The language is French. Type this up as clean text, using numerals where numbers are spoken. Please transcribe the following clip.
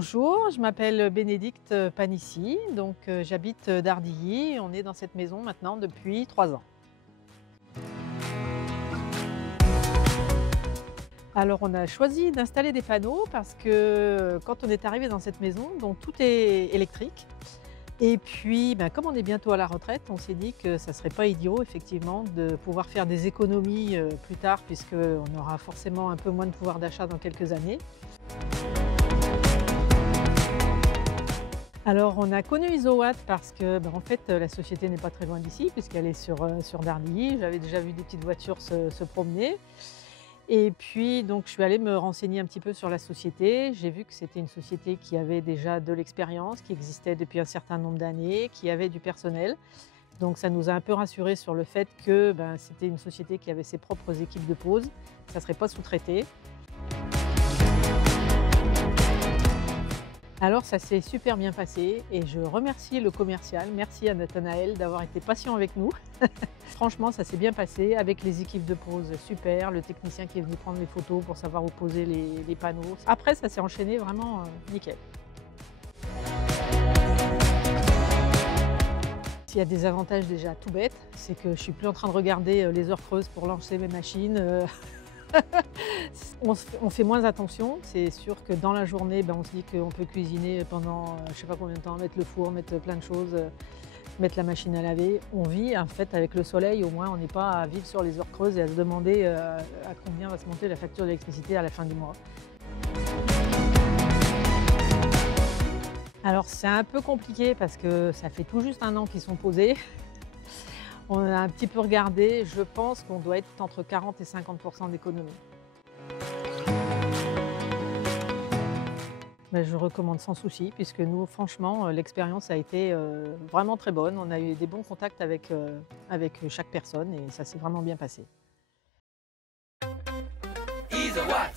Bonjour, je m'appelle Bénédicte Panissi, donc j'habite Dardilly. On est dans cette maison maintenant depuis 3 ans. Alors on a choisi d'installer des panneaux parce que quand on est arrivé dans cette maison, donc tout est électrique. Et puis, comme on est bientôt à la retraite, on s'est dit que ça ne serait pas idiot effectivement de pouvoir faire des économies plus tard puisqu'on aura forcément un peu moins de pouvoir d'achat dans quelques années. Alors, on a connu Isowatt parce que, en fait, la société n'est pas très loin d'ici puisqu'elle est sur Dardilly. J'avais déjà vu des petites voitures se promener et puis donc je suis allée me renseigner un petit peu sur la société. J'ai vu que c'était une société qui avait déjà de l'expérience, qui existait depuis un certain nombre d'années, qui avait du personnel. Donc ça nous a un peu rassurés sur le fait que, c'était une société qui avait ses propres équipes de pose, ça ne serait pas sous-traité. Alors ça s'est super bien passé et je remercie le commercial, merci à Nathanaël d'avoir été patient avec nous. Franchement, ça s'est bien passé avec les équipes de pose, super, le technicien qui est venu prendre les photos pour savoir où poser les panneaux. Après, ça s'est enchaîné vraiment nickel. Il y a des avantages déjà tout bêtes, c'est que je suis plus en train de regarder les heures creuses pour lancer mes machines. On fait moins attention, c'est sûr que dans la journée, on se dit qu'on peut cuisiner pendant je ne sais pas combien de temps, mettre le four, mettre plein de choses, mettre la machine à laver. On vit en fait avec le soleil, au moins on n'est pas à vivre sur les heures creuses et à se demander à combien va se monter la facture d'électricité à la fin du mois. Alors c'est un peu compliqué parce que ça fait tout juste 1 an qu'ils sont posés. On a un petit peu regardé, je pense qu'on doit être entre 40 et 50% d'économie. Je recommande sans souci puisque nous, franchement, l'expérience a été vraiment très bonne. On a eu des bons contacts avec chaque personne et ça s'est vraiment bien passé. Isowatt.